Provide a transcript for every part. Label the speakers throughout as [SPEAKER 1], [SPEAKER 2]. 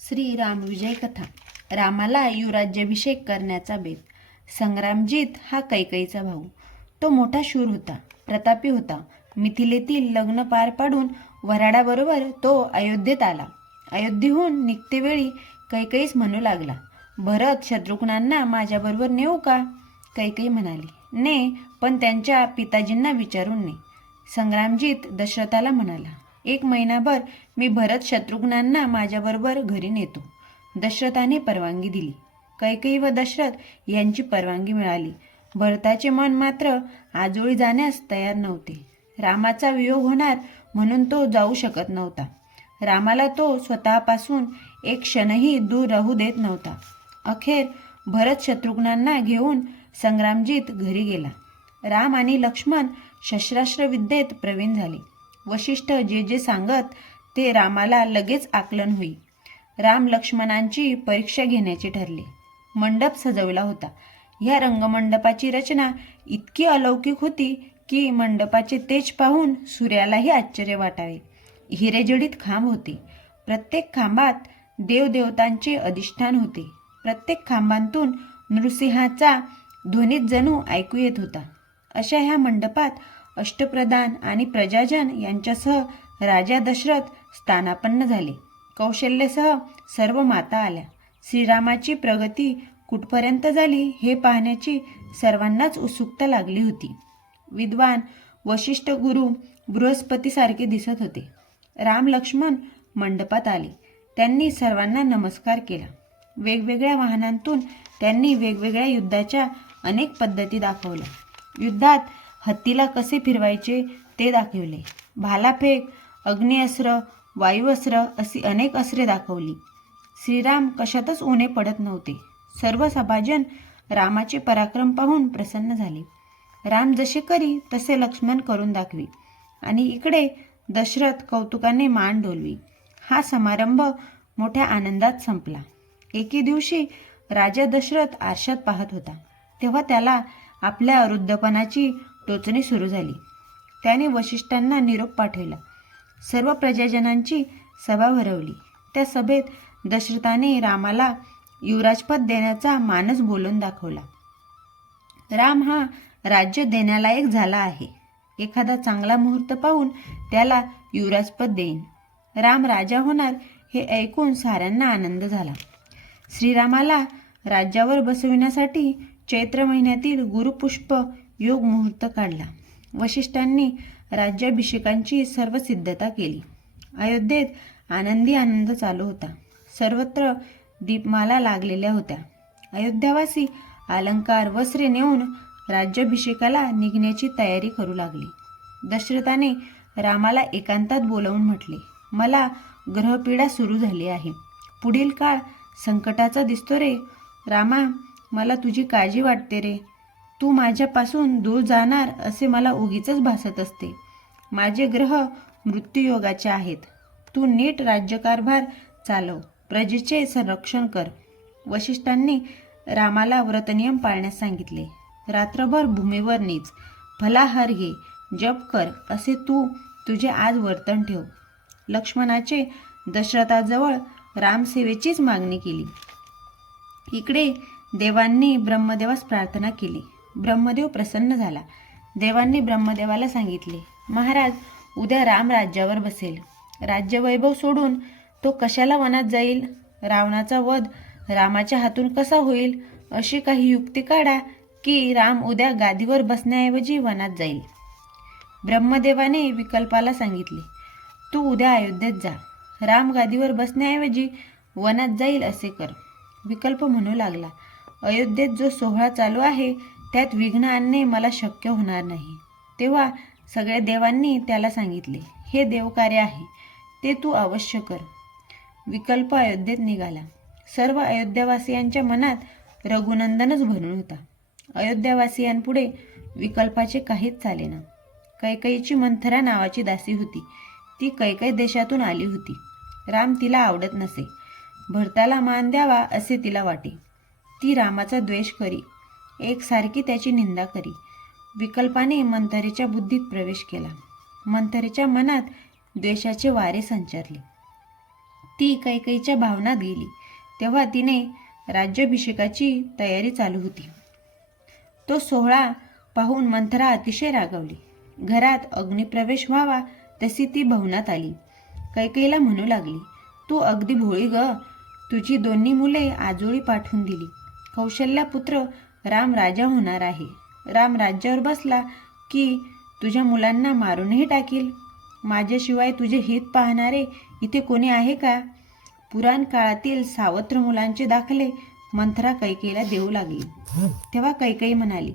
[SPEAKER 1] श्रीराम विजय कथा. रामाला युराज्याभिषेक करण्याचा बेत. संग्रामजीत हा कैकईचा भाऊ. तो मोठा शूर होता प्रतापी होता. मिथिलेतील लग्न पार पाडून वऱ्हाडाबरोबर तो अयोध्येत आला. अयोध्येहून निघतेवेळी कैकईस म्हणू लागला भरत शत्रुघ्नांना माझ्याबरोबर नेऊ का? कैकई म्हणाली ने पण त्यांच्या पिताजींना विचारून ने. संग्रामजीत दशरथाला म्हणाला एक महिनाभर मी भरत शत्रुघ्नांना माझ्याबरोबर घरी नेतो. दशरथाने परवानगी दिली. कैकेयी व दशरथ यांची परवानगी मिळाली. भरताचे मन मात्र आजोळी जाण्यास तयार नव्हते. रामाचा वियोग होणार म्हणून तो जाऊ शकत नव्हता. रामाला तो स्वतःपासून एक क्षणही दूर राहू देत नव्हता. अखेर भरत शत्रुघ्नांना घेऊन संग्रामजीत घरी गेला. राम आणि लक्ष्मण शस्त्रास्त्र विद्येत प्रवीण झाले. वशिष्ठ जे जे सांगत ते रामाला लगेच आकलन होई. राम लक्ष्मणांची परीक्षा घेण्याचे ठरले. मंडप सजवला होता. ह्या रंगमंडपाची रचना इतकी अलौकिक होती की मंडपाचे तेज पाहून सूर्यालाही आश्चर्य वाटावे. हिरेजडीत खांब होते. प्रत्येक खांबात देवदेवतांचे अधिष्ठान होते. प्रत्येक खांबांतून नृसिंहाचा ध्वनीत जणू ऐकू येत होता. अशा ह्या मंडपात अष्टप्रधान आणि प्रजाजन यांच्यासह राजा दशरथ स्थानापन्न झाले. कौशल्यसह सर्व माता आल्या. श्रीरामाची प्रगती कुठपर्यंत झाली हे पाहण्याची सर्वांनाच उत्सुकता लागली होती. विद्वान वशिष्ठ गुरु बृहस्पतीसारखे दिसत होते. राम लक्ष्मण मंडपात आले. त्यांनी सर्वांना नमस्कार केला. वेगवेगळ्या वाहनांतून त्यांनी वेगवेगळ्या युद्धाच्या अनेक पद्धती दाखवल्या. युद्धात हत्तीला कसे फिरवायचे ते दाखवले. भालाफेक अग्निअस्त्र वायुअस्त्र अशी अनेक अस्त्रे दाखवली. श्रीराम कशातच उणे पडत नव्हते. सर्व सभाजन रामाचे पराक्रम पाहून प्रसन्न झाले. राम जसे करी तसे लक्ष्मण करून दाखवी. आणि इकडे दशरथ कौतुकाने मान डोलवी. हा समारंभ मोठ्या आनंदात संपला. एके दिवशी राजा दशरथ आरशात पाहत होता. तेव्हा त्याला आपल्या वृद्धपणाची टोचणी सुरू झाली. त्याने वशिष्ठांना निरोप पाठवला. सर्व प्रजाजनांची सभा भरवली. त्या सभेत दशरथाने रामाला युवराजपद देण्याचा मानस बोलून दाखवला. राम हा राज्य देण्यालायक झाला आहे. एखादा चांगला मुहूर्त पाहून त्याला युवराजपद देईन. राम राजा होणार हे ऐकून साऱ्यांना आनंद झाला. श्रीरामाला राज्यावर बसविण्यासाठी चैत्र महिन्यातील गुरुपुष्प योग मुहूर्त काढला. वशिष्ठांनी राज्याभिषेकांची सर्व सिद्धता केली. अयोध्येत आनंदी आनंद चालू होता. सर्वत्र दीपमाला लागलेल्या होत्या. अयोध्यावासी अलंकार वस्त्रे नेऊन राज्याभिषेकाला निघण्याची तयारी करू लागली. दशरथाने रामाला एकांतात बोलावून म्हटले मला ग्रहपीडा सुरू झाली आहे. पुढील काळ संकटाचा दिसतो रे. रामा मला तुझी काळजी वाटते रे. तू माझ्यापासून दूर जाणार असे मला उगीच भासत असते. माझे ग्रह मृत्यूयोगाचे आहेत. तू नीट राज्यकारभार चालव. प्रजेचे संरक्षण कर. वशिष्ठांनी रामाला व्रतनियम पाळण्यास सांगितले. रात्रभर भूमीवर नीच. फलाहार घे जप कर असे तू तुझे आज वर्तन ठेव. लक्ष्मणाचे दशरथाजवळ रामसेवेचीच मागणी केली. इकडे देवांनी ब्रह्मदेवास प्रार्थना केली. ब्रह्मदेव प्रसन्न झाला. देवांनी ब्रह्मदेवाला सांगितले महाराज उद्या राम राज्यावर बसेल. राज्यवैभव सोडून तो कशाला वनात जाईल? रावणाचा वध रामाच्या हातून कसा होईल? अशी काही युक्ती काढा की राम उद्या गादीवर बसण्याऐवजी वनात जाईल. ब्रह्मदेवाने विकल्पाला सांगितले तू उद्या अयोध्येत जा. राम गादीवर बसण्याऐवजी वनात जाईल असे कर. विकल्प म्हणू लागला अयोध्येत जो सोहळा चालू आहे त्यात विघ्न आणणे मला शक्य होणार नाही. तेव्हा सगळ्या देवांनी त्याला सांगितले हे देवकार्य आहे ते तू अवश्य कर. विकल्प अयोध्येत निघाला. सर्व अयोध्यावासियांच्या मनात रघुनंदनच भरून होता. अयोध्यावासियांपुढे विकल्पाचे काहीच चालेना कैकईची मंथरा नावाची दासी होती. ती कैकई देशातून आली होती. राम तिला आवडत नसे. भरताला मान द्यावा असे तिला वाटे. ती रामाचा द्वेष करी. एकसारखी त्याची निंदा करी. विकल्पाने मंथरेच्या बुद्धीत प्रवेश केला. मंथरेच्या मनात द्वेषाचे वारे संचारले. ती कैकईच्या भावनात गेली. तेव्हा तिने राज्याभिषेकाची तयारी चालू होती. तो सोहळा पाहून मंथरा अतिशय रागावली. घरात अग्निप्रवेश व्हावा तशी ती भवनात आली. कैकेयीला म्हणू लागली तू अगदी भोळी ग. तुझी दोन्ही मुले आजोळी पाठवून दिली. कौशल्या पुत्र राम राजा होणार आहे. राम राज्यावर बसला की तुझ्या मुलांना मारूनही टाकील. माझ्याशिवाय तुझे हित पाहणारे इथे कोणी आहे का? पुराण काळातील सावत्र मुलांचे दाखले मंथरा कैकेला देऊ लागली. तेव्हा कैकई म्हणाली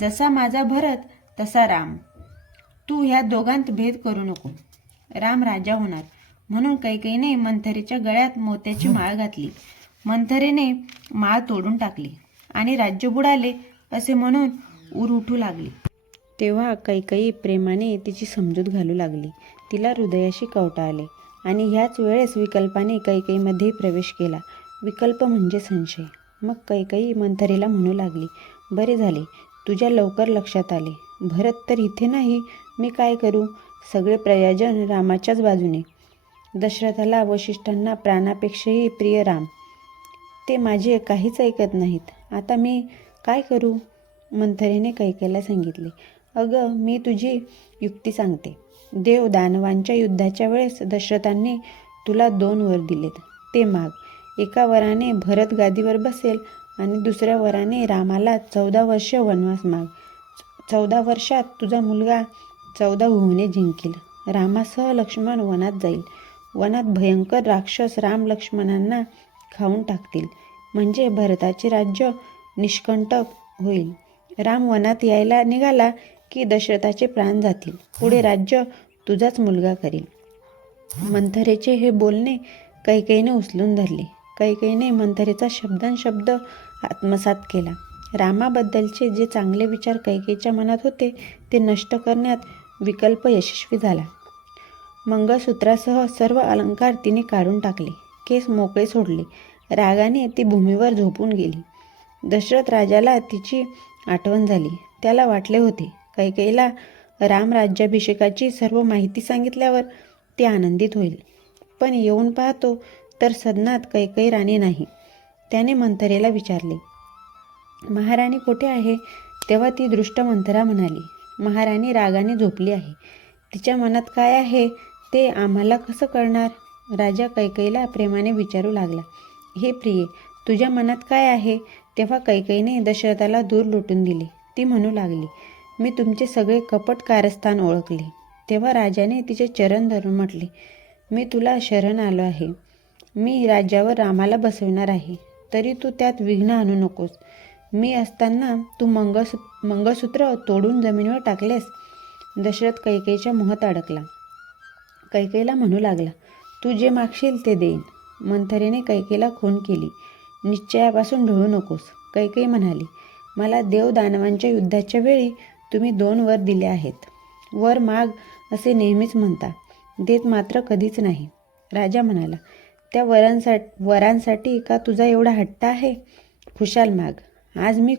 [SPEAKER 1] जसा माझा भरत तसा राम. तू ह्या दोघांत भेद करू नको. राम राजा होणार. म्हणून कैकईने मंथरेच्या गळ्यात मोत्याची माळ घातली. मंथरेने माळ तोडून टाकली. आणि राज्य बुडाले असे म्हणून उर उठू लागली. तेव्हा कैकई प्रेमाने तिची समजूत घालू लागली. तिला हृदयाशी कवटा आले आणि ह्याच वेळेस विकल्पाने कैकईमध्ये प्रवेश केला. विकल्प म्हणजे संशय. मग कैकई मंथरेला म्हणू लागली बरे झाले तुझ्या लवकर लक्षात आले. भरत तर इथे नाही मी काय करू? सगळे प्रयाजन रामाच्याच बाजूने. दशरथाला वशिष्ठांना प्राणापेक्षाही प्रिय राम. ते माझे काहीच ऐकत नाहीत. आता मी काय करू? मंथरेने कैकेला सांगितले. अगं मी तुझी युक्ती सांगते. देव दानवांच्या युद्धाच्या वेळेस दशरथांनी तुला दोन वर दिलेत. ते माग. एका वराने भरत गादीवर बसेल आणि दुसऱ्या वराने रामाला चौदा वर्ष वनवास माग. चौदा वर्षात तुझा मुलगा चौदा भुवने जिंकेल. रामासह लक्ष्मण वनात जाईल. वनात भयंकर राक्षस राम लक्ष्मणांना खाऊन टाकतील. म्हणजे भरताचे राज्य निष्कंटक होईल. राम वनात यायला निघाला की दशरथाचे प्राण जातील. पुढे राज्य तुझाच मुलगा करील. मंथरेचे हे बोलणे कैकेयीने उचलून धरले. कैकेईने मंथरेचा शब्दांशब्द आत्मसात केला. रामाबद्दलचे जे चांगले विचार कैकेईच्या मनात होते ते नष्ट करण्यात विकल्प यशस्वी झाला. मंगळसूत्रासह सर्व अलंकार तिने काढून टाकले. केस मोकळे सोडले. रागाने ती भूमीवर झोपून गेली. दशरथ राजाला तिची आठवण झाली. त्याला वाटले होते कैकेईला रामराज्याभिषेकाची सर्व माहिती सांगितल्यावर ती आनंदित होईल. पण येऊन पाहतो तर सदनात कैकई राणी नाही. त्याने मंथरेला विचारले महाराणी कुठे आहे? तेव्हा ती दृष्ट मंथरा म्हणाली महाराणी रागाने झोपली आहे. तिच्या मनात काय आहे ते आम्हाला कसं कळणार? राजा कैकईला प्रेमाने विचारू लागला हे प्रिये तुझ्या मनात काय आहे? तेव्हा कैकेयीने दशरथाला दूर लुटून दिले. ती म्हणू लागली मी तुमचे सगळे कपट कारस्थान ओळखले. तेव्हा राजाने तिचे चरण धरून म्हटले मी तुला शरण आलो आहे. मी राज्यावर रामाला बसवणार आहे. तरी तू त्यात विघ्न आणू नकोस. मी असताना तू मंगळसू मंगळसूत्र तोडून जमिनीवर टाकलेस. दशरथ कैकेच्या मोहात अडकला. कैकेला म्हणू लागला तू जे मागशील ते देईन. मंथरेने कैकेला खून केली. निश्चयापासून ढळू नकोस कैकेई म्हणाली. मला देव दानवांच्या युद्धाच्या वेळी तुम्ही दोन वर दिले आहेत. वर माग असे नेहमीच म्हणता. देत मात्र कधीच नाही. राजा म्हणाला त्या वरांसाठी वरांसाठी का तुझा एवढा हट्ट आहे? खुशाल माग. आज मी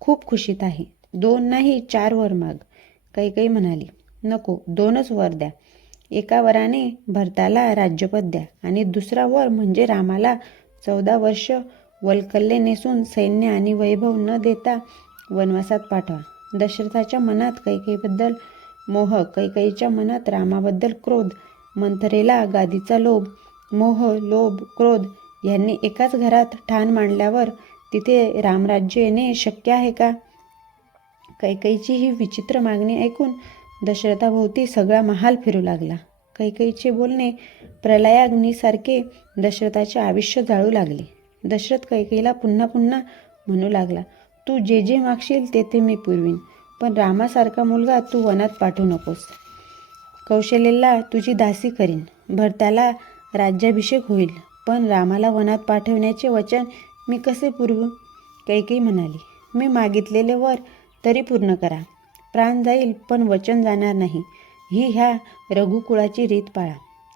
[SPEAKER 1] खूप खुशीत आहे. दोन नाही चार वर माग. कैकेई म्हणाली नको दोनच वर द्या. एका वराने भरताला राज्यपद द्या. आणि दुसरा वर म्हणजे रामाला चौदा वर्ष वल्कल्ले नेसून सैन्य आणि वैभव न देता वनवासात पाठवा. दशरथाच्या मनात कैकेईबद्दल मोह कैकेईच्या मनात रामाबद्दल क्रोध मंथरेला गादीचा लोभ मोह लोभ क्रोध यांनी एकाच घरात ठाण मांडल्यावर तिथे रामराज्य येणे शक्य आहे का? कैकेईची ही विचित्र मागणी ऐकून दशरथाभोवती सगळा महाल फिरू लागला. कैकईचे बोलणे प्रलयाग्नीसारखे दशरथाचे आयुष्य जाळू लागले. दशरथ कैकेईला पुन्हा पुन्हा म्हणू लागला तू जे जे मागशील ते ते मी पुरवीन पण रामासारखा मुलगा तू वनात पाठवू नकोस. कौशल्याला तुझी दासी करीन. भरताला राज्याभिषेक होईल पण रामाला वनात पाठवण्याचे वचन मी कसे पुरवू? कैकेई म्हणाली मी मागितलेले वर तरी पूर्ण करा. प्राण जाईल पण वचन जाणार नाही. ही ह्या रघुकुळाची रीत पाळा.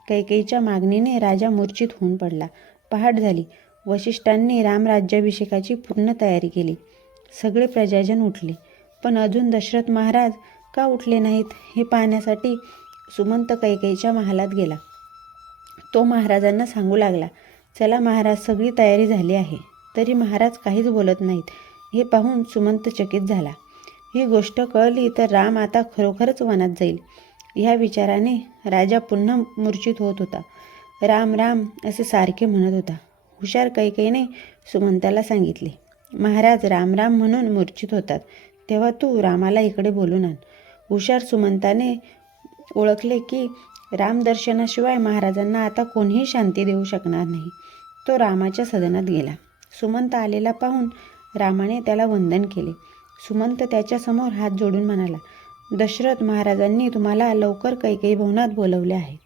[SPEAKER 1] कैकेयीच्या मागणीने राजा मूर्छित होऊन पडला. पहाट झाली. वशिष्ठांनी रामराज्याभिषेकाची पूर्ण तयारी केली. सगळे प्रजाजन उठले. पण अजून दशरथ महाराज का उठले नाहीत हे पाहण्यासाठी सुमंत कैकेयीच्या महालात गेला. तो महाराजांना सांगू लागला चला महाराज सगळी तयारी झाली आहे. तरी महाराज काहीच बोलत नाहीत. हे पाहून सुमंत चकित झाला. ही गोष्ट कळली तर राम आता खरोखरच वनात जाईल. ह्या विचाराने राजा पुन्हा मूर्छित होत होता. राम राम असे सारखे म्हणत होता. हुशार कैकेने सुमंताला सांगितले महाराज राम राम म्हणून मूर्छित होतात. तेव्हा तू रामाला इकडे बोलून आण. हुशार सुमंताने ओळखले की रामदर्शनाशिवाय महाराजांना आता कोणीही शांती देऊ शकणार नाही. तो रामाच्या सदनात गेला. सुमंत आलेला पाहून रामाने त्याला वंदन केले. सुमंत त्याच्यासमोर हात जोडून म्हणाला दशरथ महाराजांनी तुम्हाला लवकर कैकेयी भवनात बोलवले आहे.